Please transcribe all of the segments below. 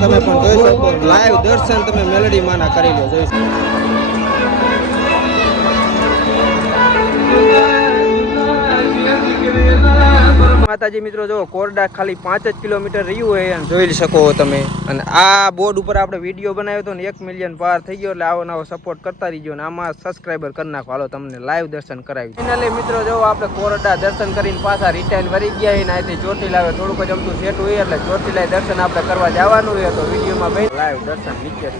તમે પણ જોઈ શકો. લાઈવ દર્શન તમે મેલડી માના કરી લો. જોઈ શકો માતાજી મિત્રો, જો કોરડા ખાલી 5 જ કિલોમીટર રહ્યું હોય એમ જોઈ શકો તમે. અને આ બોર્ડ ઉપર આપણે વિડીયો બનાવ્યો હતો ને 1 મિલિયન પાર થઈ ગયો. એટલે આવો નવો સપોર્ટ કરતા રહીજો ને આમાં સબસ્ક્રાઈબર કરી નાખો. હાલો તમને લાઈવ દર્શન કરાવી. ફાઇનલી મિત્રો, જો આપણે કોરડા દર્શન કરીને પાછા રિટર્ન વળી ગયા ને અહીંથી ચોટીલા આવે થોડુંક જ અમતું સેટ હોય એટલે ચોટીલા દર્શન આપણે કરવા જવાનું હોય તો વિડીયોમાં ભાઈ લાઈવ દર્શન નીચે.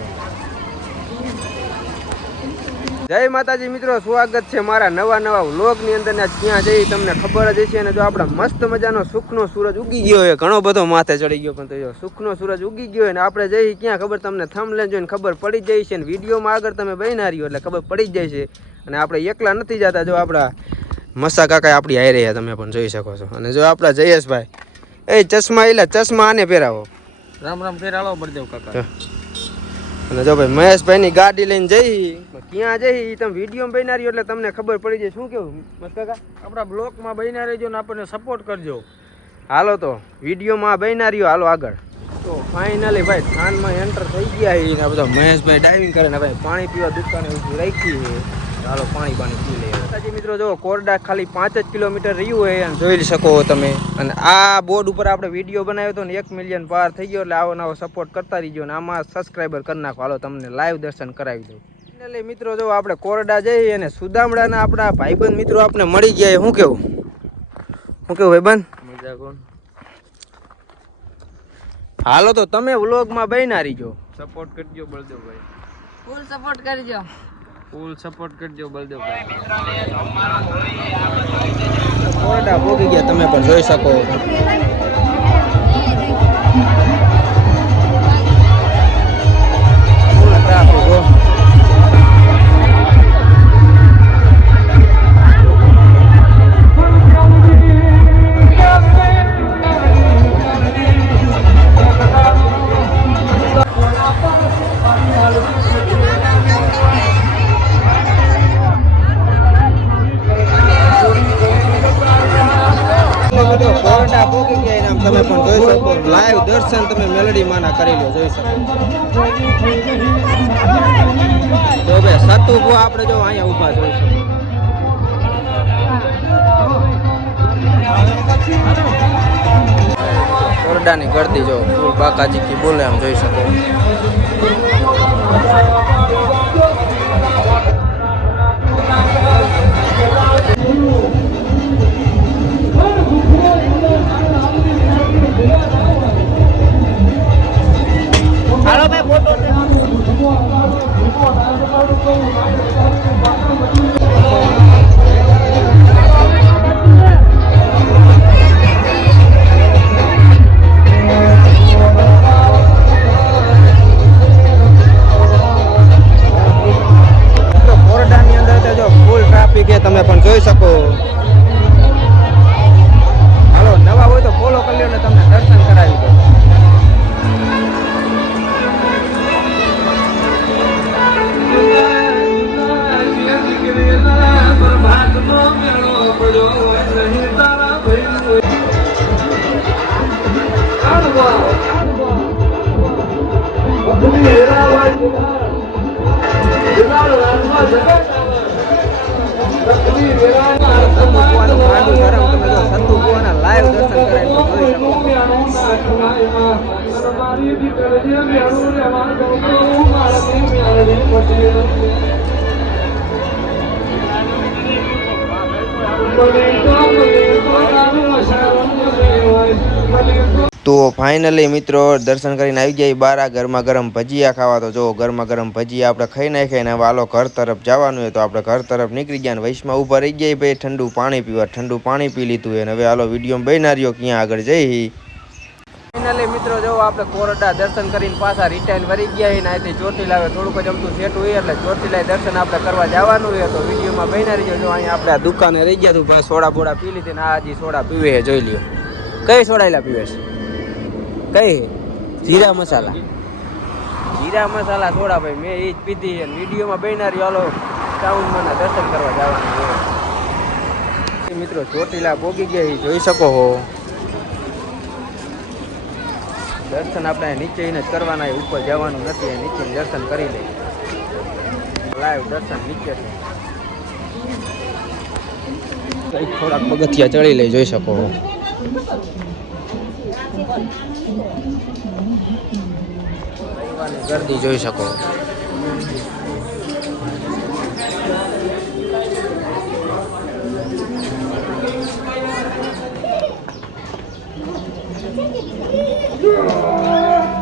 જય માતાજી મિત્રો, સ્વાગત છે મારા નવા વ્લોગની અંદર ને. ક્યાં જઈ તમને ખબર જ હશે. અને જો આપણા મસ્ત મજાનો સુખનો સૂરજ ઉગી ગયો હોય, ઘણો બધો માથે ચડી ગયો, પણ તો જો સુખનો સૂરજ ઉગી ગયો હોય ને આપણે જઈ ક્યાં ખબર તમને થંબનેલ જોઈને ખબર પડી જાય છે. ને વિડીયોમાં આગળ તમે બન્યા રહ્યો એટલે ખબર પડી જાય છે. અને આપણે એકલા નથી જતા, જો આપણા મસા કાકા આપણી હાઈ રહ્યા તમે પણ જોઈ શકો છો. અને જો આપણા જયેશભાઈ એ ચશ્મા એટલે ચશ્મા આને પહેરાવો. રામ રામ ફેરાલો બળદેવ કાકા. અને જો ભાઈ મહેશભાઈની ગાડી લઈને જઈ ક્યાં જઈ તમે વિડીયો બન્યા રહ્યો એટલે તમને ખબર પડી જાય. શું કેવું મસ્ત કાકા? આપણા બ્લોગમાં બન્યા રહેજો ને આપણને સપોર્ટ કરજો. હાલો તો વિડીયોમાં બન્યા રહ્યો. હાલો આગળ. તો ફાઇનલી ભાઈ થાનમાં એન્ટર થઈ ગયા છે ને બધા મહેશભાઈ ડાઇવિંગ કરે ને ભાઈ પાણી પીવા દુકાને ઊભી રાખી છે. હાલો પાણી પી લે. માતાજી મિત્રો, જો કોરડા ખાલી 5 જ કિલોમીટર રહ્યું હોય એમ જોઈ શકો તમે. અને આ બોર્ડ ઉપર આપણે વિડીયો બનાવ્યો હતો ને 1 મિલિયન પાર થઈ ગયો. એટલે આવો નવો સપોર્ટ કરતા રહીજો ને આમાં સબસ્ક્રાઈબર કરી નાખો. હાલો તમને લાઈવ દર્શન કરાવી દઉં. ફાઇનલી મિત્રો, જો આપણે કોરડા જઈએ અને સુદામડાના આપણા ભાઈબંધ મિત્રો આપણે મળી ગયા. શું કેવું ભાઈબંધ? મજા કોણ? હાલો તો તમે વ્લોગમાં બન્યા રહીજો. સપોર્ટ કરજો બળદેવભાઈ. ફૂલ સપોર્ટ કરજો. ફૂલ સપોર્ટ કરજો બળદેવભાઈ. કોરડા પોગી ગયા તમે પણ જોઈ શકો. કોરડા પોગી ગયા એમ તમે પણ જોઈ શકો. લાઈવ દર્શન તમે મેલડી માના કરી લો. જોઈ શકો. તો ભાઈ સતુ ભો આપણે જો અહીંયા ઊભા જોઈ શકો. કોરડાની ગળદી જો ફૂલ બાકાજી કી બોલે આમ જોઈ શકો. તમે પણ જોઈ શકો. હાલો નવા હોય તો ફોલો કરી લો ને તમને દર્શન કરાવી દો. લાઈવ દર્શન તો ફાઇનલી મિત્રો દર્શન કરીને આવી ગયા બારા. ગરમા ગરમ ભજીયા ખાવા. તો જો ગરમા ગરમ ભજીયા આપણે ખાઈ નાખ્યા ને હવે હાલો ઘર તરફ જવાનું હોય તો આપણે ઘર તરફ નીકળી ગયા. ને વૈશમાં ઊભા રહી ગયા ભાઈ ઠંડુ પાણી પીવા. ઠંડુ પાણી પી લીધું હોય ને હવે હાલો વિડીયો બન્યા રહ્યો ક્યાં આગળ જઈ. ફાઇનલી મિત્રો, જો આપણે કોરડા દર્શન કરીને પાછા રિટર્ન વળી ગયા ને અહીંથી ચોટીલા આવે થોડુંક જ અમતું સેટ હોય એટલે ચોટીલા દર્શન આપણે કરવા જવાનું હોય તો વિડીયોમાં બન્યા રહીજો. જો અહીંયા આપણે આ દુકાને રહી ગયા હતું ભાઈ સોડા બોડા પી લીધી ને આ હજી સોડા પીવે છે. જોઈ લ્યો કઈ સોડાયેલા પીવે છે? કઈ? જીરા મસાલા. જીરા મસાલા સોડા ભાઈ મેં એ જ પીધી. વિડીયોમાં બન્યા રહ્યો. હાલો ટાઉનમાં દર્શન કરવા જવાનું મિત્રો. ચોટીલા પોગી ગયા જોઈ શકો છો. દર્શન આપણે નીચે જ કરવાના, ઉપર જવાનું નથી, નીચે દર્શન કરી લઈએ. લાઈવ દર્શન નીચે છે, થોડાક પગથિયા ચડી લઈ, જોઈ શકો. ગરદી જોઈ શકો.